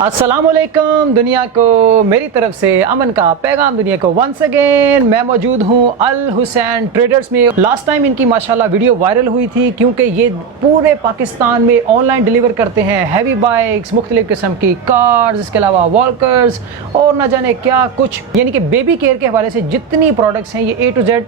अस्सलामुअलैकुम दुनिया को, मेरी तरफ से अमन का पैगाम दुनिया को। वंस अगेन मैं मौजूद हूँ अल हुसैन ट्रेडर्स में। लास्ट टाइम इनकी माशाल्लाह वीडियो वायरल हुई थी क्योंकि ये पूरे पाकिस्तान में ऑनलाइन डिलीवर करते हैं हैवी बाइक्स, मुख्तलिफ किस्म की कार्स, इसके अलावा वॉल्कर्स और न जाने क्या कुछ, यानी कि बेबी केयर के हवाले से जितनी प्रोडक्ट्स हैं ये A to Z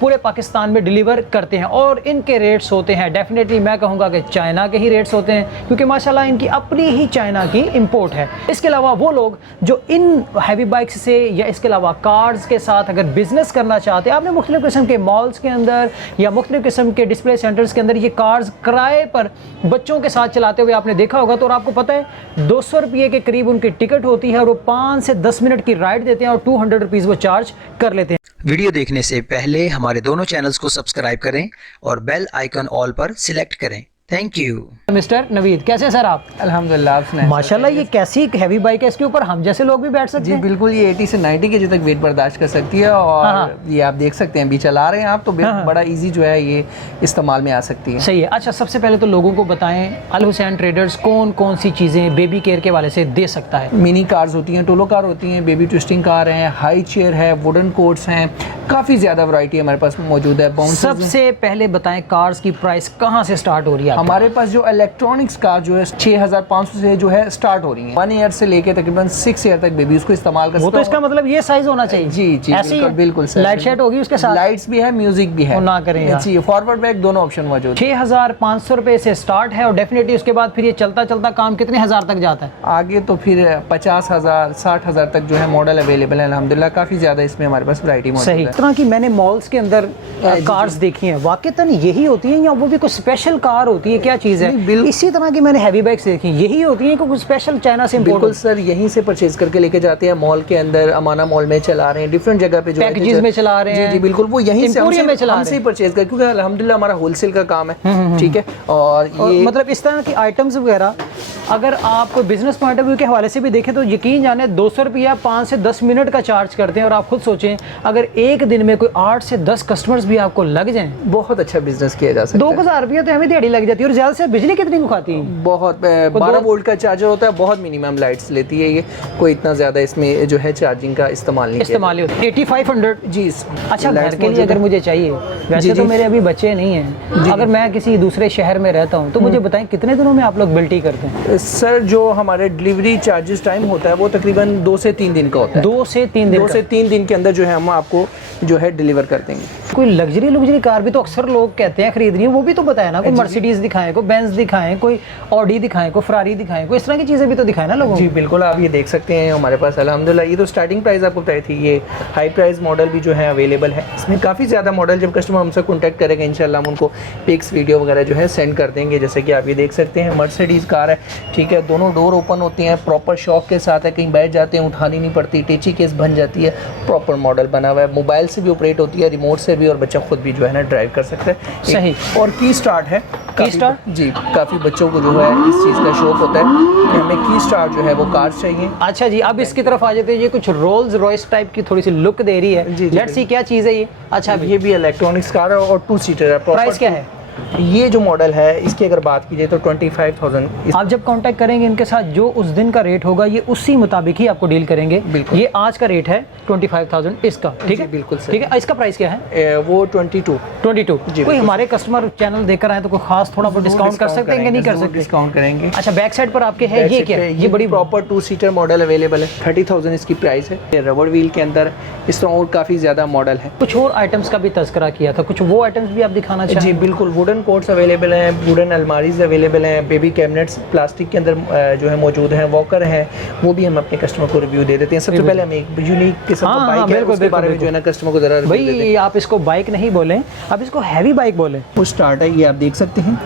पूरे पाकिस्तान में डिलीवर करते हैं। और इनके रेट्स होते हैं डेफिनेटली मैं कहूँगा कि चाइना के ही रेट्स होते हैं, क्योंकि माशाल्लाह इनकी अपनी ही चाइना की इंपोर्ट है। इसके अलावा वो लोग जो इन हैवी बाइक्स से या इसके अलावा कार्स के साथ अगर बिजनेस करना चाहते हैं, आपने मुख्तलिफ किस्म के मॉल्स के अंदर या मुख्तलिफ किस्म के डिस्प्ले सेंटर्स के अंदर ये कार्स किराए पर बच्चों के साथ चलाते हुए आपने देखा होगा। तो और आपको पता है 200 रुपये के करीब उनकी टिकट होती है और वो 5 से 10 मिनट की राइड देते हैं और 200 रुपीज़ वो चार्ज कर लेते हैं। वीडियो देखने से पहले हमारे दोनों चैनल्स को सब्सक्राइब करें और बेल आइकन ऑल पर सिलेक्ट करें। Thank you. मिस्टर नवीद, कैसे हैं सर आप? अल्हम्दुलिल्लाह, आप सुनाएं। माशाल्लाह ये कैसी हैवी बाइक है, इसके ऊपर हम जैसे लोग भी बैठ सकते जी हैं? बिल्कुल, ये 80 से 90 केजी तक वेट बर्दाश्त कर सकती है और ये आप देख सकते हैं, अभी चला रहे हैं आप तो बड़ा इजी जो है ये इस्तेमाल में आ सकती है। सही है। अच्छा, सबसे पहले तो लोगों को बताएं अल हुसैन ट्रेडर्स कौन कौन सी चीज़ें बेबी केयर के वाले से दे सकता है। मिनी कार्स होती हैं, टोलो कार होती हैं, बेबी ट्विस्टिंग कार हैं, हाई चेयर है, वुडन कोट्स हैं, काफ़ी ज़्यादा वैरायटी हमारे पास मौजूद है। सबसे पहले बताएं कार्स की प्राइस कहाँ से स्टार्ट हो रही है? हमारे पास जो इलेक्ट्रॉनिक्स कार जो है 6500 से जो है स्टार्ट हो रही है। 1 ईयर से लेके तकरीबन 6 ईयर तक बेबी उसको इस्तेमाल कर सकते हैं। वो तो इसका मतलब ये साइज होना चाहिए। जी जी बिल्कुल बिल्कुल सर। लाइट शेड होगी उसके साथ, लाइट्स भी है, म्यूजिक भी है। ना करें जी, फॉरवर्ड बैक दोनों ऑप्शन मौजूद। 6500 रुपए से स्टार्ट है और डेफिनेटली उसके बाद फिर ये चलता चलता काम कितने हजार तक जाता है? आगे तो फिर 50,000 60,000 तक जो है मॉडल अवेलेबल है। अल्हम्दुलिल्लाह काफ़ी ज़्यादा इसमें हमारे पास वैरायटी मौजूद है। सही। इस तरह की मैंने मॉल्स के अंदर कार्स देखी हैं, वाकईतन यही होती हैं या वो भी कोई स्पेशल कार होती है, क्या चीज़ है? इसी तरह की मैंने हैवी बाइक्स देखी, यही होती हैं कि कुछ स्पेशल चाइना से इंपोर्ट? बिल्कुल सर, यहीं से परचेज करके लेके जाते हैं। मॉल के अंदर अमाना मॉल में चला रहे हैं, डिफरेंट जगह पे जो पैकेजेस में चला रहे हैं। जी जी बिल्कुल, वो यहीं से हमसे ही परचेज कर, क्योंकि अल्हम्दुलिल्लाह हमारा होलसेल का काम है। ठीक है, और ये मतलब इस तरह की आइटम्स वगैरह अगर आप कोई बिजनेस पॉइंट ऑफ व्यू के हवाले से भी देखें तो यकीन जाने 200 रुपया 5 से 10 मिनट का चार्ज करते हैं। और आप खुद सोचें अगर एक दिन में कोई 8 से 10 कस्टमर्स भी आपको लग जाएं, बहुत अच्छा बिजनेस किया जा सकता है। 2000 रुपया तो हमें दिहाड़ी लग जाती है। और ज़्यादा से बिजली कितनी को खाती है? बहुत 12 वोल्ट का चार्जर होता है, बहुत मिनिमम लाइट्स लेती है ये, कोई इतना ज़्यादा इसमें जो है चार्जिंग का इस्तेमाल नहीं होता। 8500 जी। अच्छा, घर के लिए अगर मुझे चाहिए, वैसे तो मेरे अभी बच्चे नहीं हैं, अगर मैं किसी दूसरे शहर में रहता हूँ तो मुझे बताएं कितने दिनों में आप लोग बिल्टी करते हैं? सर जो हमारे डिलीवरी चार्जेस टाइम होता है वो तकरीबन 2 से 3 दिन का होता है। 2 से 3 दिन के अंदर जो है हम आपको जो है डिलीवर कर देंगे। कोई लग्जरी कार भी तो अक्सर लोग कहते हैं खरीदनी है, वो भी तो बताया ना, कोई मर्सिडीज दिखाएं, कोई बेंज दिखाएं, कोई ऑडी दिखाएं, कोई फरारी दिखाएं, कोई इस तरह की चीज़ें भी तो दिखाएं ना लोगों को। जी बिल्कुल, आप ये देख सकते हैं हमारे पास अल्हम्दुलिल्लाह ये तो स्टार्टिंग प्राइस आपको बताई थी। ये हाई प्राइस मॉडल भी जो है अवेलेबल है। इसमें काफ़ी ज़्यादा मॉडल, जब कस्टमर हमसे कॉन्टैक्ट करेगा इंशाल्लाह हम उनको पिक्स वीडियो वगैरह जो है सेंड कर देंगे। जैसे कि आप ये देख सकते हैं मर्सिडीज़ कार है, ठीक है, दोनों डोर ओपन होती हैं, प्रॉपर शॉक के साथ है, कहीं बैठ जाते हैं उठानी नहीं पड़ती, टेची केस बन जाती है, प्रॉपर मॉडल बना हुआ है, मोबाइल से भी ऑपरेट होती है, रिमोट से भी, और बच्चा खुद भी जो है ना ड्राइव कर सकता है। सही। और की स्टार्ट है, की स्टार्ट जी, काफ़ी बच्चों को जो है इस चीज़ का शौक होता है कि हमें की स्टार्ट जो है वो कार चाहिए। अच्छा जी, अब इसकी तरफ आ जाते हैं। ये कुछ रोल्स रॉयस टाइप की थोड़ी सी लुक दे रही है। लेट्स सी क्या चीज़ है ये। अच्छा, ये भी इलेक्ट्रॉनिक्स कार है और 2 सीटर है। प्राइस क्या है? ये जो मॉडल है इसकी अगर बात की जाए तो 25,000। आप जब कांटेक्ट करेंगे इनके साथ, जो उस दिन का रेट होगा ये उसी मुताबिक ही आपको डील करेंगे। बिल्कुल। ये आज का रेट है 25,000 इसका, ठीक है? बिल्कुल सही। ठीक है, इसका प्राइस क्या है? वो 22। कोई हमारे कस्टमर चैनल देखकर आए तो कोई खास थोड़ा बहुत डिस्काउंट कर सकते हैं कि नहीं कर सकते? डिस्काउंट करेंगे। अच्छा, बैक साइड पर आपके है ये क्या है? ये बड़ी प्रॉपर 2 सीटर मॉडल अवेलेबल है। 30,000 इसकी प्राइस है। रबड़ व्हील के अंदर इस तरह और काफ़ी ज़्यादा मॉडल है। कुछ और आइटम्स का भी तज़किरा किया था, कुछ वो आइटम्स भी आप दिखाना चाहें? जी बिल्कुल, वुडन कोट्स अवेलेबल हैं, वुडन अलमारीज अवेलेबल हैं, बेबी कैबिनेट्स प्लास्टिक के अंदर जो है मौजूद हैं, वॉकर हैं, वो भी हम अपने कस्टमर को रिव्यू दे देते हैं। सबसे पहले हम एक यूनिक किस्म का बाइक है उसके बारे में जो है ना कस्टमर को जरा भाई, आप इसको बाइक नहीं बोलें, आप इसको हैवी बाइक बोलें। वो स्टार्ट है, ये आप देख सकते हैं,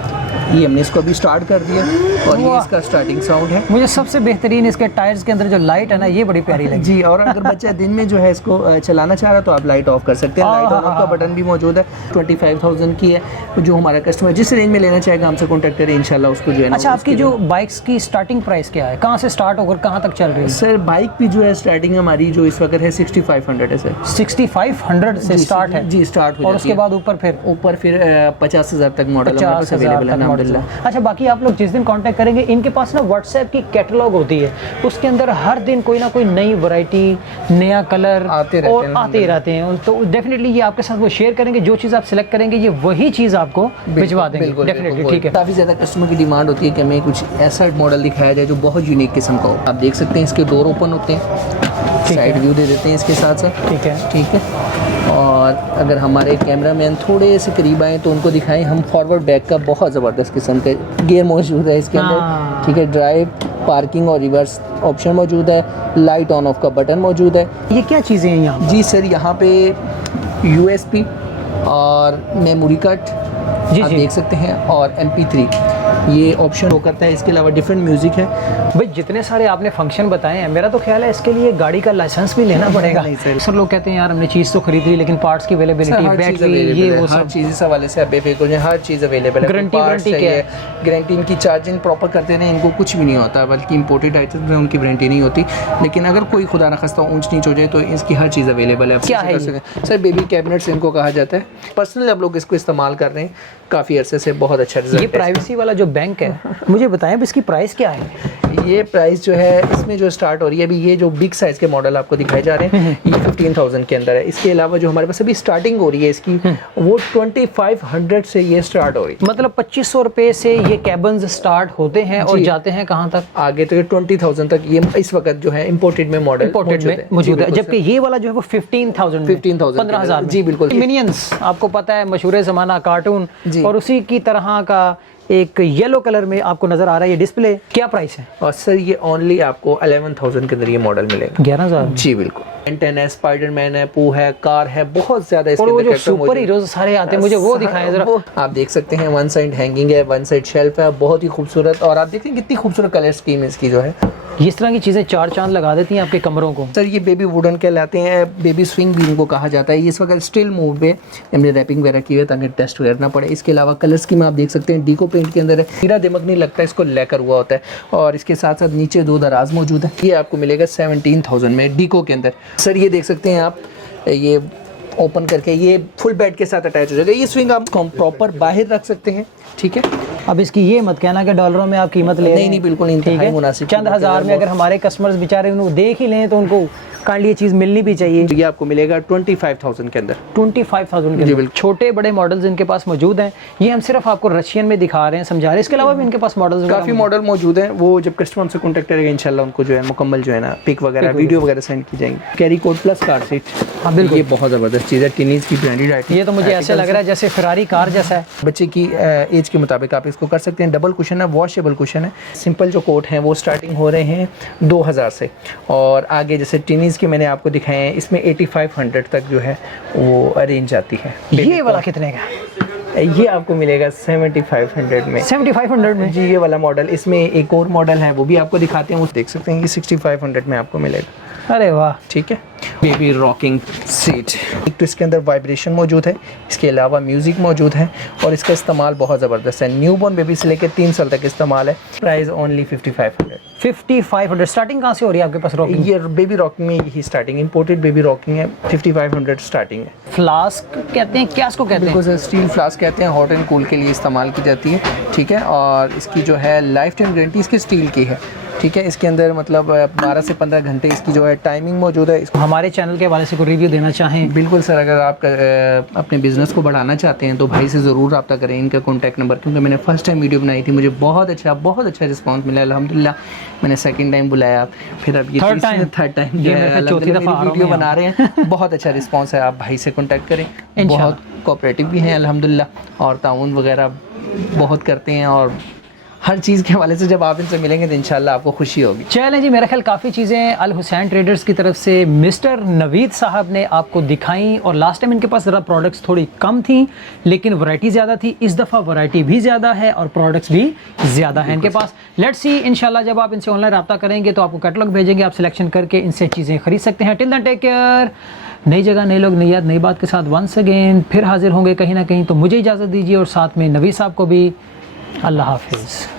ये हमने इसको अभी स्टार्ट कर दिया और ये इसका स्टार्टिंग साउंड है। मुझे सबसे बेहतरीन इसके टायर्स के अंदर जो लाइट है ना, ये बड़ी प्यारी लगी। जी, और अगर बच्चा दिन में जो है इसको चलाना चाह रहा है तो आप लाइट ऑफ कर सकते हैं। लाइट ऑन ऑफ का बटन भी मौजूद है। 25,000 की है। जो हमारा कस्टमर जिस रेंज में लेना चाहेगा हमसे कॉन्टैक्ट करें, इंशाल्लाह उसको जो है। अच्छा, आपकी जो बाइक्स की स्टार्टिंग प्राइस क्या है? कहाँ से स्टार्ट होकर कहाँ तक चल रही है? सर बाइक भी जो है स्टार्टिंग हमारी जो इस वक्त है 6500 है सर। 6500 से स्टार्ट है? जी, स्टार्ट हो और उसके बाद ऊपर फिर 50,000 तक मॉडल अवेलेबल है। अल्हम्दुलिल्लाह। अच्छा, बाकी आप लोग जिस दिन कांटेक्ट करेंगे, इनके पास ना व्हाट्सएप की कैटलॉग होती है, उसके अंदर हर दिन कोई ना कोई नई वैरायटी, नया कलर आते रहते और हैं, आते ही रहते हैं। तो डेफिनेटली ये आपके साथ वो शेयर करेंगे, जो चीज़ आप सिलेक्ट करेंगे ये वही चीज़ आपको भिजवा देंगे डेफिनेटली। ठीक है, काफ़ी ज़्यादा कस्टमर की डिमांड होती है कि हमें कुछ ऐसा मॉडल दिखाया जाए जो बहुत यूनिक किस्म का हो। आप देख सकते हैं इसके डोर ओपन होते हैं, साइड व्यू दे देते हैं इसके साथ साथ। ठीक है, ठीक है, और अगर हमारे कैमरामैन थोड़े से करीब आए तो उनको दिखाएं, हम फॉरवर्ड बैक का बहुत ज़बरदस्त किस्म के गियर मौजूद है इसके अंदर। ठीक है, ड्राइव, पार्किंग और रिवर्स ऑप्शन मौजूद है, लाइट ऑन ऑफ का बटन मौजूद है। ये क्या चीज़ें हैं यहाँ? जी सर, यहाँ पे USB और मेमोरी कार्ड जी आप जी, देख सकते हैं, और MP3 ये ऑप्शन वो करता है। इसके अलावा डिफरेंट म्यूज़िक है। भाई जितने सारे आपने फंक्शन बताए हैं, मेरा तो ख्याल है इसके लिए गाड़ी का लाइसेंस भी लेना पड़ेगा। नहीं सर। अक्सर लोग कहते हैं यार हमने चीज़ तो खरीद ली लेकिन पार्ट्स की अवेलेबिलिटी, बैटरी, ये वो हर सब। चीज़ इस हवाले से आप बेफिक्र हो जाएं, हर चीज़ अवेलेबल है। गारंटी वारंटी क्या है? गारंटी इनकी चार्जिंग प्रॉपर करते रहें, इनको कुछ भी नहीं होता, बल्कि इंपोर्टेड आइटम्स में उनकी वारंटी नहीं होती। लेकिन अगर कोई खुदा न खास्ता ऊंच नीच हो जाए तो इसकी हर चीज़ अवेलेबल है। क्या है सर? बेबी कैबिनेट्स इनको कहा जाता है। पर्सनली आप लोग इसको इस्तेमाल कर रहे हैं, काफ़ी अरसे से बहुत अच्छा रिजल्ट ये है। प्राइवेसी वाला जो बैंक है, मुझे बताएं अब इसकी प्राइस क्या है? ये प्राइस जो है इसमें जो स्टार्ट हो रही है अभी, ये जो बिग साइज़ के मॉडल आपको दिखाए जा रहे हैं ये 15,000 के अंदर है। इसके अलावा जो हमारे पास अभी स्टार्टिंग हो रही है इसकी, वो 2500 से ये स्टार्ट हो रही है। मतलब 2500 रुपये से ये कैबन्स स्टार्ट होते हैं और जी। जाते हैं कहाँ तक? आगे तो ये 20,000 तक ये इस वक्त जो है इंपोर्टेड में मॉडल इंपोर्टेड में मौजूद है, जबकि ये वाला जो है वो 15,000 15,000 जी बिल्कुल। मिनियंस आपको पता है मशहूर ज़माना कार्टून, जी। और उसी की तरह का एक येलो कलर में आपको नजर आ रहा है ये डिस्प्ले। क्या प्राइस है? और सर ये ओनली आपको 11,000 के अंदर ये मॉडल मिलेगा। 11,000? जी बिल्कुल। बेंटन है, स्पाइडरमैन है, पू है, कार है, बहुत ज्यादा इसके और वो अंदर जो character सुपर मौजूद हीरोज सारे आते हैं, मुझे वो दिखाएं जरा। वो आप देख सकते हैं, वन साइड हैंगिंग है, वन साइड शेल्फ है, बहुत ही खूबसूरत। और आप देखते हैं कितनी खूबसूरत कलर स्कीम इसकी जो है। इस तरह की चीजें चार चांद लगा देती हैं आपके कमरों को। सर ये बेबी वुडन कहलाते हैं, बेबी स्विंग भी इनको कहा जाता है। ये इस वक्त स्टिल मूव पे हमने रैपिंग वगैरह की है ताकि टेस्ट करना पड़े। इसके अलावा कलर स्कीम आप देख सकते हैं, डीको पेंट के अंदर है, हीरा दिमक नहीं लगता, इसको लेकर हुआ होता है। और इसके साथ साथ नीचे दो दराज मौजूद है, ये आपको मिलेगा 17,000 में डीको के अंदर। सर ये देख सकते हैं आप, ये ओपन करके ये फुल बेड के साथ अटैच हो जाएगा। ये स्विंग आप प्रॉपर बाहर रख सकते हैं। ठीक है, अब इसकी ये मत कहना कि डॉलरों में आप कीमत ले रहे हैं। नहीं बिल्कुल नहीं, ठीक है, मुनासिब चंद हज़ार में अगर हमारे कस्टमर्स बेचारे उनको देख ही लें तो उनको काइंडली ये चीज़ मिलनी भी चाहिए। ये आपको मिलेगा 25,000 के अंदर। 25,000 के जी, अंदर। बिल्कुल। छोटे बड़े मॉडल्स इनके पास मौजूद हैं, ये हम सिर्फ आपको रशियन में दिखा रहे हैं, समझा रहे हैं। इसके अलावा भी इनके पास मॉडल्स काफ़ी मॉडल मौजूद हैं। वो जब कस्टमर हमसे कॉन्टैक्ट करेगा इंशाल्लाह उनको जो है मुकम्मल जो है ना पिक वगैरह वीडियो वगैरह सेंड की जाएंगी। Carry code plus car seat, हाँ बिल्कुल, ये बहुत ज़बरदस्त चीज़ है, टीनीज की ब्रांडेड आइटम। ये तो मुझे ऐसे लग रहा है जैसे फेरारी कार जैसा है। बच्चे की एज के मुताबिक आप इसको कर सकते हैं। डबल कुशन है, वॉशेबल कुशन है। सिंपल जो कोट हैं वो स्टार्टिंग हो रहे हैं 2,000 से, और आगे जैसे टीनीज के मैंने आपको दिखाए हैं, इसमें 8500 तक जो है वो अरेंज आती है। ये वाला कितने का? ये आपको मिलेगा 7500 में। 7500 में? जी, ये वाला मॉडल। इसमें एक और मॉडल है वो भी आपको दिखाते हैं, वो देख सकते हैं कि 6500 में आपको मिलेगा। अरे वाह, ठीक है। बेबी रॉकिंग सीट, एक तो इसके अंदर वाइब्रेशन मौजूद है, इसके अलावा म्यूज़िक मौजूद है, और इसका इस्तेमाल बहुत ज़बरदस्त है। न्यू बॉर्न बेबी से लेकर 3 साल तक इस्तेमाल है। Price only 5500। 5500 स्टार्टिंग कहाँ से हो रही है आपके पास रॉकिंग? ये बेबी रॉकिंग में यही स्टार्टिंग, इंपोर्टेड बेबी रॉकिंग है, 5500 स्टार्टिंग है। फ्लास्क कहते हैं, क्या इसको कहते हैं? बिल्कुल, स्टील फ्लास्क कहते हैं, हॉट एंड कूल के लिए इस्तेमाल की जाती है। ठीक है, और इसकी जो है लाइफ टाइम गारंटी इसकी स्टील की है। ठीक है, इसके अंदर मतलब 12 से 15 घंटे इसकी जो है टाइमिंग मौजूद है। इसको हमारे चैनल के हवाले से कोई रिव्यू देना चाहें? बिल्कुल सर, अगर आप अपने बिज़नेस को बढ़ाना चाहते हैं तो भाई से ज़रूर रब्ता करें। इनका कॉन्टैक्ट नंबर, क्योंकि मैंने फर्स्ट टाइम वीडियो बनाई थी, मुझे बहुत अच्छा रिस्पांस मिला अल्हम्दुलिल्लाह। मैंने सेकंड टाइम बुलाया, फिर अब ये थर्ड टाइम ये मैं चौथी दफ़ा वीडियो बना रहे हैं। बहुत अच्छा रिस्पांस है, आप भाई से कॉन्टैक्ट करें। बहुत कोऑपरेटिव भी हैं अल्हम्दुलिल्लाह, और ताउन वगैरह बहुत करते हैं, और हर चीज़ के हवाले से जब आप इनसे मिलेंगे तो इंशाल्लाह आपको खुशी होगी। चलें जी, मेरा ख्याल काफ़ी चीज़ें अल हुसैन ट्रेडर्स की तरफ से मिस्टर नवीद साहब ने आपको दिखाई, और लास्ट टाइम इनके पास ज़रा प्रोडक्ट्स थोड़ी कम थी लेकिन वैरायटी ज़्यादा थी। इस दफ़ा वैरायटी भी ज़्यादा है और प्रोडक्ट्स भी ज़्यादा हैं इनके पास। लेट्स सी, इंशाल्लाह जब आप इनसे ऑनलाइन रब्ता करेंगे तो आपको कैटलॉग भेजेंगे, आप सिलेक्शन करके इनसे चीज़ें खरीद सकते हैं। Till then take care. नई जगह, नए लोग, नई याद, नई बात के साथ वंस अगेन फिर हाजिर होंगे कहीं ना कहीं। तो मुझे इजाज़त दीजिए, और साथ में नवीद साहब को भी। अल्लाह हाफिज़।